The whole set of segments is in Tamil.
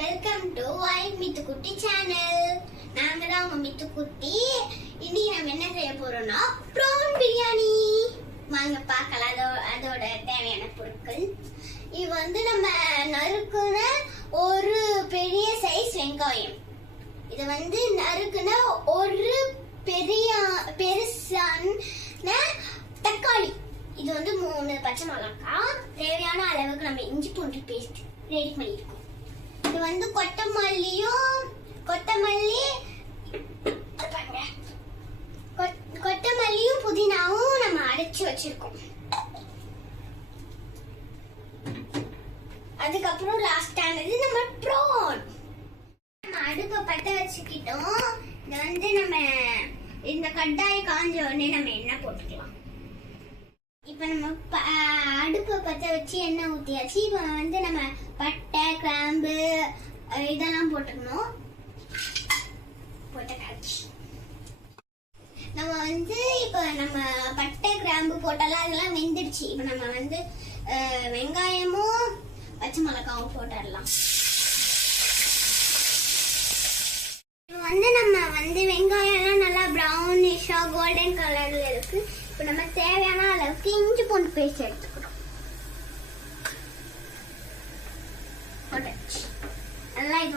வெல்கம் டு வைல்ட் மித்துக்குட்டி சேனல். நாங்க தான் உங்க மித்துக்குட்டி. இன்னைக்கு நம்ம என்ன செய்ய போறோம்னா ப்ரான் பிரியாணி. வாங்க பார்க்கலாம் அதோட தேவையான பொருட்கள். இது வந்து நம்ம நறுக்குன ஒரு பெரிய சைஸ் வெங்காயம். இது வந்து நறுக்குன ஒரு பெருசான தக்காளி. இது வந்து 3 பச்சை மிளகாய். தேவையான அளவுக்கு நம்ம இஞ்சி பூண்டு பேஸ்ட் ரெடி பண்ணிருக்கோம். இது வந்து கொத்தமல்லியும் புதினாவும் நம்ம அரைச்சு வச்சிருக்கோம். அதுக்கப்புறம் லாஸ்டானது நம்ம ப்ரான். நம்ம அடுப்பை பற்ற வச்சுக்கிட்டோம். இது வந்து நம்ம இந்த கடாய் காஞ்ச உடனே நம்ம எண்ணெய் போட்டுக்கலாம். இப்ப நம்ம அடுப்பை பற்ற வச்சு எண்ணெய் ஊத்தியாச்சு. இப்ப வந்து நம்ம பட்டை கிராம்பு இதெல்லாம் போட்டுக்கணும். போட்டாச்சு. நம்ம வந்து இப்ப நம்ம பட்டை கிராம்பு போட்டாலாம் அதெல்லாம் வெந்துடுச்சு. இப்ப நம்ம வந்து வெங்காயமும் பச்சை மிளகாவும் போட்டுடலாம். வந்து நம்ம வந்து வெங்காயம்லாம் நல்லா ப்ரௌனிஷா கோல்டன் கலர்ல இருக்கு. இப்ப நம்ம தேவையான அளவுக்கு இஞ்சி பூண்டு பேஸ்ட் எடுத்துக்கிறோம். நல்லா இது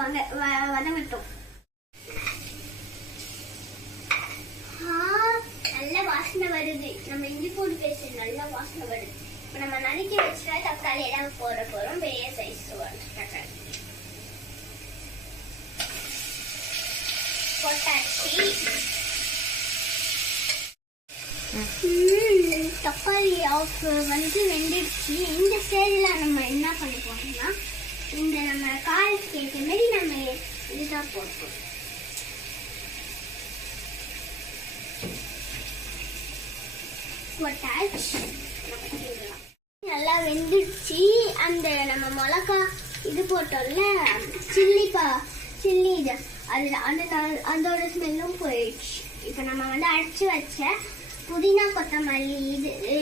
வதங்கட்டும். நல்ல வாசனை வருது. நம்ம இஞ்சி பூண்டு பேஸ்ட் நல்ல வாசனை வருது. இப்ப நம்ம நறுக்கி வச்சுட்டா தக்காளி எல்லாம் போறோம். பெரிய சைஸ் தக்காளி போட்டாச்சு. தக்காளி வந்து வெந்துடுச்சு. இந்த ஸ்டேஜ்ல நம்ம என்ன பண்ண போறோம்னா இந்த நம்ம காரத்துக்கு ஏற்ற மாதிரி நம்ம இதுதான் போடுறோம். நல்லா வெந்துடுச்சு. அந்த நம்ம மிளகா இது போட்டோம்ல சில்லி இது அதோட ஸ்மெல்லும் போயிடுச்சு. இப்ப நம்ம வந்து அரைச்சு வச்ச புதினா கொத்தமல்லி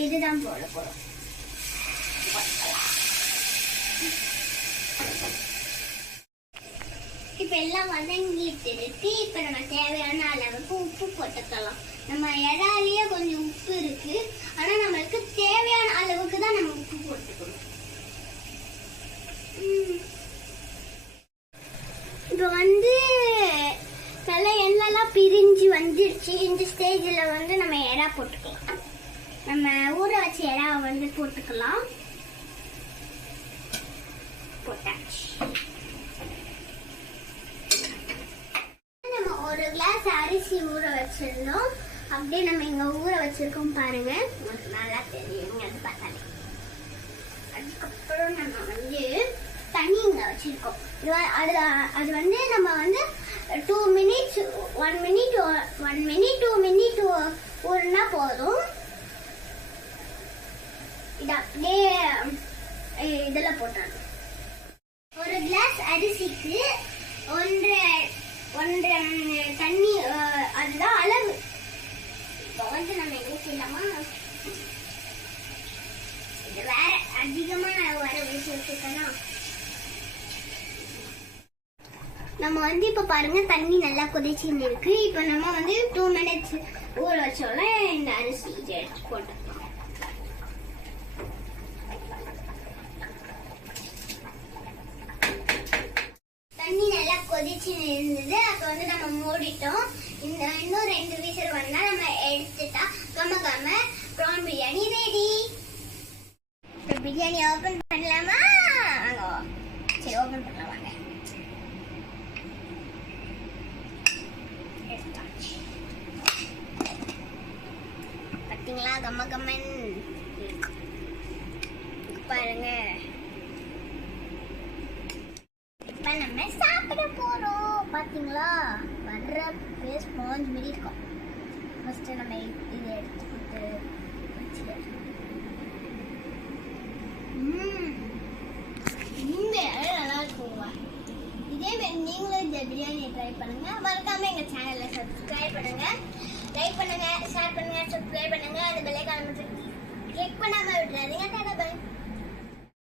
இதுதான் போட போறோம். இப்ப எல்லாம் வதங்கிட்டு இருக்கு. இப்ப நம்ம தேவையான அளவுக்கு உப்பு போட்டுக்கலாம். நம்ம இறாலேயே கொஞ்சம் உப்பு இருக்கு. ஆனா நம்மளுக்கு தேவையான அளவுக்கு தான் நம்ம உப்பு போட்டுக்கணும். இப்ப வந்து நல்ல எண்ணெய்லாம் பிரிஞ்சு வந்துருச்சு. இந்த ஸ்டேஜ்ல வந்து நம்ம எறா போட்டுக்கலாம். நம்ம ஊற வச்ச எறாவை வந்து போட்டுக்கலாம். போட்டாச்சு. நம்ம ஒரு கிளாஸ் அரிசி ஊற வச்சிருந்தோம். அப்படியே நம்ம இங்க ஊற வச்சிருக்கோம் பாருங்க. உங்களுக்கு நல்லா தெரியும் அது பார்த்தாலே. அதுக்கப்புறம் நம்ம வந்து தண்ணி இங்க வச்சிருக்கோம். அது வந்து நம்ம வந்து 2 minutes 1 minute 2 minute ஊறினா போதும். இது அப்படியே இதெல்லாம் போட்டாங்க. ஒரு கிளாஸ் அரிசிக்கு 1.5 தண்ணி, அதுதான் அளவு. இப்போ வந்து நம்ம ஊற்றிடலாமா? இது வேற அதிகமா வர வச்சுருக்கேன்னா நம்ம வந்து இப்ப பாருங்க தண்ணி நல்லா கொதிச்சுன்னு இருக்கு. இப்ப நம்ம வந்து 2 minutes ஊற வச்சோம்ல இந்த அரிசி எடுத்து போட்டுக்கலாம். தண்ணி நல்லா கொதிச்சு இருந்தது. அப்ப வந்து நம்ம மூடிட்டோம். இன்னும் 2 விசில் வந்தா நம்ம எடுத்துட்டா கம ப்ரான் பிரியாணி ரெடி. இப்ப பிரியாணி ஓபன் பண்ணலாமா? சரி ஓபன் பண்ணலாம் வாங்க. பாத்தீங்களா கம்மன் பாருங்க. இப்ப நம்ம சாப்பிட போறோம். பாத்தீங்களா வர்ற பேஸ் ஸ்பாஞ்ச் மாதிரி இருக்கும். ஃபர்ஸ்ட் நம்ம இதை எடுத்துக்கிட்டு நல்லா இருக்குங்க. இதே மாதிரி நீங்களும் இந்த பிரியாணி ட்ரை பண்ணுங்க. மறக்காம எங்க சேனலை சப்ஸ்கிரைப் பண்ணுங்க, லைக் பண்ணுங்க, ஷேர் பண்ணுங்க, சப்ஸ்கிரைப் பண்ணுங்க. அந்த பெல் ஐகானை கிளிக் பண்ணாம விட்டுறாதீங்க. Tata bye.